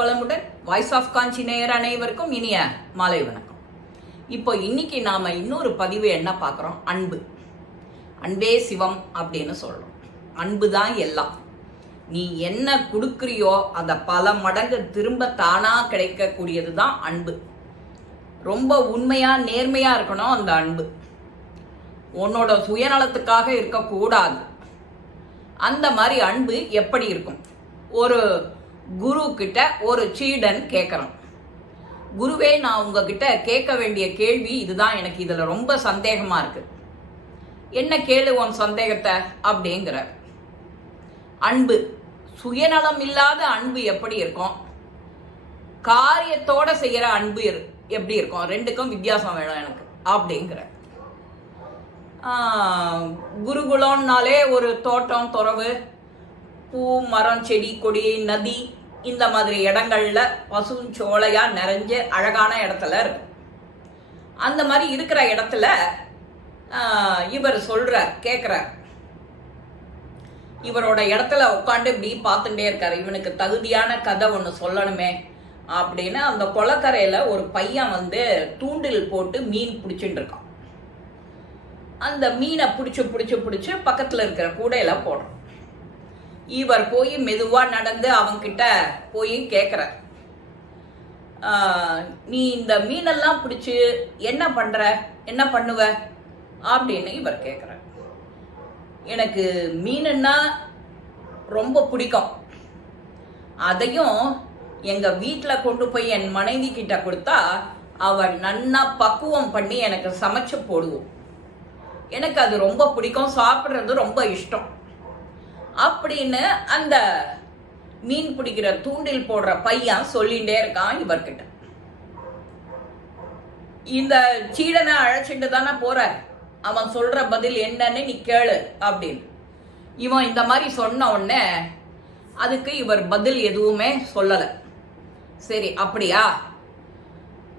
வளமுடன் voice of காஞ்சி நேயர் அனைவருக்கும் இனிய மாலை வணக்கம். இப்போ இன்னைக்கு நாம இன்னொரு பதிவு என்ன பார்க்குறோம்? அன்பு. அன்பே சிவம் அப்படின்னு சொல்றோம். அன்பு தான் எல்லாம். நீ என்ன கொடுக்குறியோ அதை பல மடங்கு திரும்ப தானா கிடைக்கக்கூடியது தான் அன்பு. ரொம்ப உண்மையா நேர்மையா இருக்கணும் அந்த அன்பு. உன்னோட சுயநலத்துக்காக இருக்கக்கூடாது. அந்த மாதிரி அன்பு எப்படி இருக்கும்? ஒரு குரு கிட்ட ஒரு சீடன் கேட்குறான் குருவே நான் உங்ககிட்ட கேட்க வேண்டிய கேள்வி இதுதான். எனக்கு இதில் ரொம்ப சந்தேகமாக இருக்கு. என்ன கேளு உன் சந்தேகத்தை? அப்படிங்கிற அன்பு. சுயநலம் இல்லாத அன்பு எப்படி இருக்கும்? காரியத்தோட செய்கிற அன்பு இரு- எப்படி இருக்கும்? ரெண்டுக்கும் வித்தியாசம் வேணும் எனக்கு. அப்படிங்கிற குருகுலம்னாலே ஒரு தோட்டம் துறவு. பூ மரம் செடி கொடி நதி. இந்த மாதிரி இடங்கள்ல பசுஞ்சோலையா நிறைஞ்ச அழகான இடத்துல இருக்கும் அந்த மாதிரி இருக்கிற இடத்துல இவர் சொல்றார் கேட்குறார் இவரோட இடத்துல உட்காந்து இப்படி பார்த்துட்டே இருக்காரு. இவனுக்கு தகுதியான கதை ஒன்று சொல்லணுமே அப்படின்னு அந்த குளக்கரையில் ஒரு பையன் வந்து தூண்டில் போட்டு மீன் பிடிச்சிட்டு இருக்கான். அந்த மீனை பிடிச்சி பிடிச்சி பிடிச்சி பக்கத்தில் இருக்கிற கூடையில போடுறான். இவர் போய் மெதுவா நடந்து அவங்கிட்ட போய் கேட்குற நீ இந்த மீனெல்லாம் பிடிச்சி என்ன பண்ற? என்ன பண்ணுவ? அப்படின்னு இவர் கேட்குற எனக்கு மீனுன்னா ரொம்ப பிடிக்கும். அதையும் எங்க வீட்டில் கொண்டு போய் என் மனைவி கிட்ட கொடுத்தா அவள் நன்னா பக்குவம் பண்ணி எனக்கு சமைச்சு போடுவோம். எனக்கு அது ரொம்ப பிடிக்கும். சாப்பிட்றது ரொம்ப இஷ்டம். அப்படின்னு அந்த மீன் பிடிக்கிற தூண்டில் போடுற பையன் சொல்லிகிட்டே இருக்கான் இவர்கிட்ட. இந்த சீடனை அழைச்சிட்டு தானே போற அவன் சொல்ற பதில் என்னன்னு நீ கேளு அப்படின்னு. இவன் இந்த மாதிரி சொன்ன உடனே அதுக்கு இவர் பதில் எதுவுமே சொல்லல. சரி அப்படியா?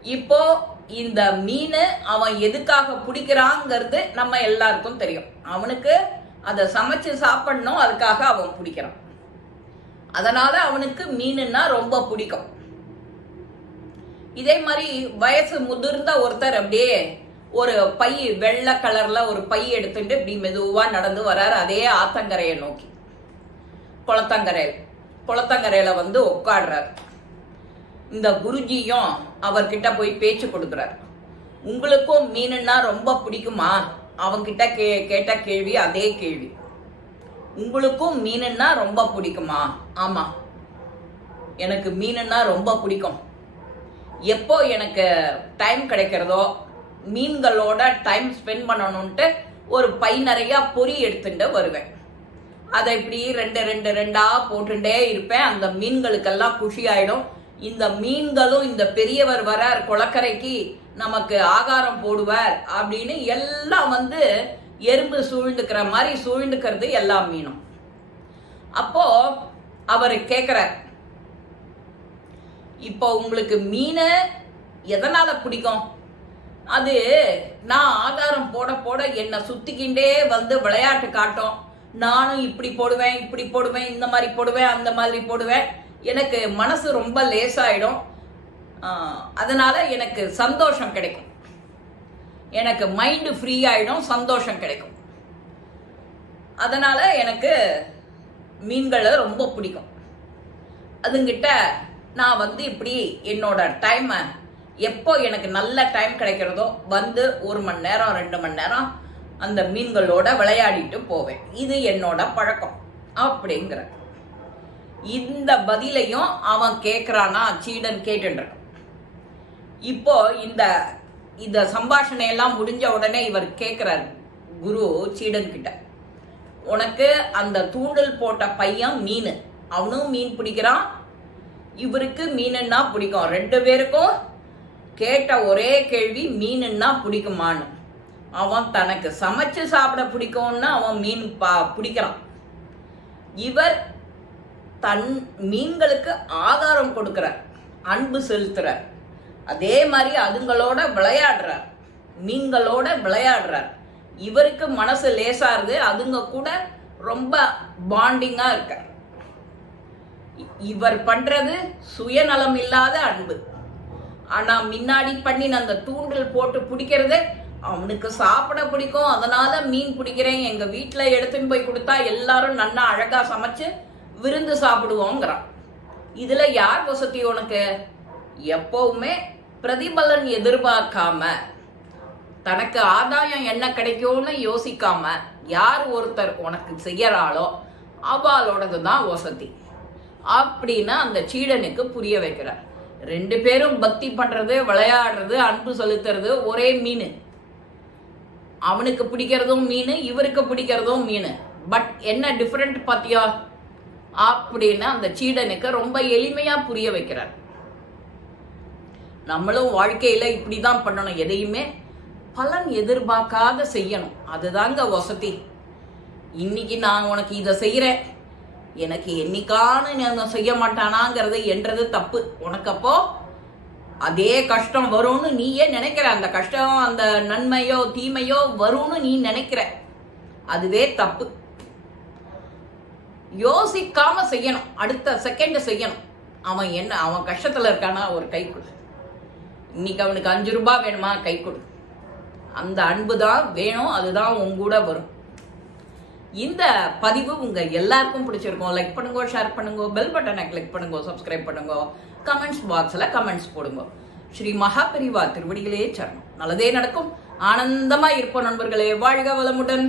இப்போ இந்த மீன் அவன் எதுக்காக பிடிக்கிறாங்கிறது நம்ம எல்லாருக்கும் தெரியும். அவனுக்கு அதை சமைச்சு சாப்பிடணும் அதுக்காக அவன் பிடிக்கிறான். அதனால அவனுக்கு மீனுன்னா ரொம்ப பிடிக்கும். இதே மாதிரி வயசு முதிர்ந்த ஒருத்தர் அப்படியே ஒரு பை வெள்ளை கலர்ல ஒரு பை எடுத்துட்டு இப்படி மெதுவா நடந்து வராரு அதே ஆத்தங்கரையை நோக்கி. குளத்தங்கரையில் குளத்தங்கரையில வந்து உட்காடுறாரு இந்த குருஜியும் அவர்கிட்ட போய் பேச்சு கொடுக்குறாரு. உங்களுக்கும் மீனுன்னா ரொம்ப பிடிக்குமா? அவங்கிட்ட கே கேட்ட கேள்வி அதே கேள்வி. உங்களுக்கும் மீனுன்னா ரொம்ப பிடிக்குமா? ஆமா. எனக்கு மீனுன்னா ரொம்ப பிடிக்கும். எப்போ எனக்கு டைம் கிடைக்கிறதோ மீன்களோட டைம் ஸ்பெண்ட் பண்ணணும்ட்டு ஒரு பை நிறையா பொறி எடுத்துட்டு வருவேன். அதை இப்படி ரெண்டு ரெண்டு ரெண்டா போட்டுட்டே இருப்பேன். அந்த மீன்களுக்கெல்லாம் குஷி ஆயிடும். இந்த மீன்களும் இந்த பெரியவர் வர குளக்கரைக்கு நமக்கு ஆகாரம் போடுவார் அப்படின்னு எல்லாம் வந்து எறும்பு சூழ்ந்துக்கிற மாதிரி சூழ்ந்துக்கிறது எல்லா மீனும். அப்போ அவர் கேட்குறார் இப்போ உங்களுக்கு மீனை எதனால பிடிக்கும்? அது நான் ஆகாரம் போட போட என்னை சுத்திக்கிண்டே வந்து விளையாட்டு காட்டும். நானும் இப்படி போடுவேன் இப்படி போடுவேன் இந்த மாதிரி போடுவேன் அந்த மாதிரி போடுவேன். எனக்கு மனசு ரொம்ப லேசாயிடும். அதனால் எனக்கு சந்தோஷம் கிடைக்கும். எனக்கு மைண்டு ஃப்ரீ ஆகிடும் சந்தோஷம் கிடைக்கும். அதனால் எனக்கு மீன்களை ரொம்ப பிடிக்கும். அதுங்கிட்ட நான் வந்து இப்படி என்னோட டைமை எப்போ எனக்கு நல்ல டைம் கிடைக்கிறதோ வந்து ஒரு மணி நேரம் ரெண்டு மணி நேரம் அந்த மீன்களோட விளையாடிட்டு போவேன். இது என்னோட பழக்கம் அப்படிங்கிற. இந்த பதிலையும் அவன் கேட்குறானா சீடன் கேட்டுருக்கான் இப்போ இந்த இந்த சம்பாஷணை எல்லாம் முடிஞ்ச உடனே இவர் கேட்குறாரு குரு சீடன் கிட்ட உனக்கு அந்த தூண்டல் போட்ட பையன் மீன். அவனும் மீன் பிடிக்கிறான். இவருக்கு மீனுன்னா பிடிக்கும். ரெண்டு பேருக்கும் கேட்ட ஒரே கேள்வி மீனுன்னா பிடிக்குமான்னு. அவன் தனக்கு சமைச்சு சாப்பிட பிடிக்கும்னு அவன் மீன் பா பிடிக்கிறான். இவர் தன் மீன்களுக்கு ஆதாரம் கொடுக்கிறார். அன்பு செலுத்துறார். அதே மாதிரி அதுங்களோட விளையாடுறார். மீன்களோட விளையாடுறார். இவருக்கு மனசு லேசாருது அதுங்க கூட ரொம்ப பாண்டிங்கா இருக்கார். இவர் பண்றது சுயநலம் இல்லாத அன்பு. ஆனா முன்னாடி பண்ணின அந்த தூண்டில் போட்டு பிடிக்கிறது அவனுக்கு சாப்பிட பிடிக்கும். அதனால மீன் பிடிக்கிறேன். எங்க வீட்டுல எடுத்துன்னு போய் கொடுத்தா எல்லாரும் நல்லா அழகா சமைச்சு விருந்து சாப்பிடுவோங்கிறான். இதுல யார் வசதி உனக்கு? எப்பவுமே பிரதிபலன் எதிர்பார்க்காம தனக்கு ஆதாயம் என்ன கிடைக்கும்னு யோசிக்காம யார் ஒருத்தர் உனக்கு செய்யறாளோ அவளோடது தான் வசதி. அப்படின்னு அந்த சீடனுக்கு புரிய வைக்கிறார். ரெண்டு பேரும் பக்தி பண்றது விளையாடுறது அன்பு செலுத்துறது ஒரே மீன். அவனுக்கு பிடிக்கிறதும் மீன் இவருக்கு பிடிக்கிறதும் மீன். பட் என்ன டிஃப்ரெண்ட் பாத்தியா? அப்படின்னு அந்த சீடனுக்கு ரொம்ப எளிமையா புரிய வைக்கிறார். நம்மளும் வாழ்க்கையில் இப்படி தான் பண்ணணும். எதையுமே பலன் எதிர்பார்க்காத செய்யணும். அதுதாங்க வசதி. இன்னைக்கு நான் உனக்கு இதை செய்கிறேன் எனக்கு என்னைக்கான நான் செய்ய மாட்டானாங்கிறது என்றது தப்பு. உனக்கு அப்போ அதே கஷ்டம் வரும்னு நீயே நினைக்கிற. அந்த கஷ்டம் அந்த நன்மையோ தீமையோ வரும்னு நீ நினைக்கிற. அதுவே தப்பு. யோசிக்காம செய்யணும். அடுத்த செகண்ட் செய்யணும். அவன் என்ன அவன் கஷ்டத்துல இருக்கானா? ஒரு கை கொடு இன்னைக்கு அவனுக்கு அஞ்சு ரூபாய் வேணுமா? கை கொடு. அந்த அன்பு தான் வேணும் அதுதான் உங்கூட வரும். இந்த பதிவு உங்க எல்லாருக்கும் பிடிச்சிருக்கும். லைக் பண்ணுங்க ஷேர் பண்ணுங்க பெல் பட்டனை கிளிக் பண்ணுங்க சப்ஸ்கிரைப் பண்ணுங்க கமெண்ட்ஸ் பாக்ஸில் கமெண்ட்ஸ் போடுங்க. ஸ்ரீ மகாபெரிவா திருவடிகளே சரணம். நல்லதே நடக்கும். ஆனந்தமா இருப்போம் நண்பர்களே. வாழ்க வளமுடன்.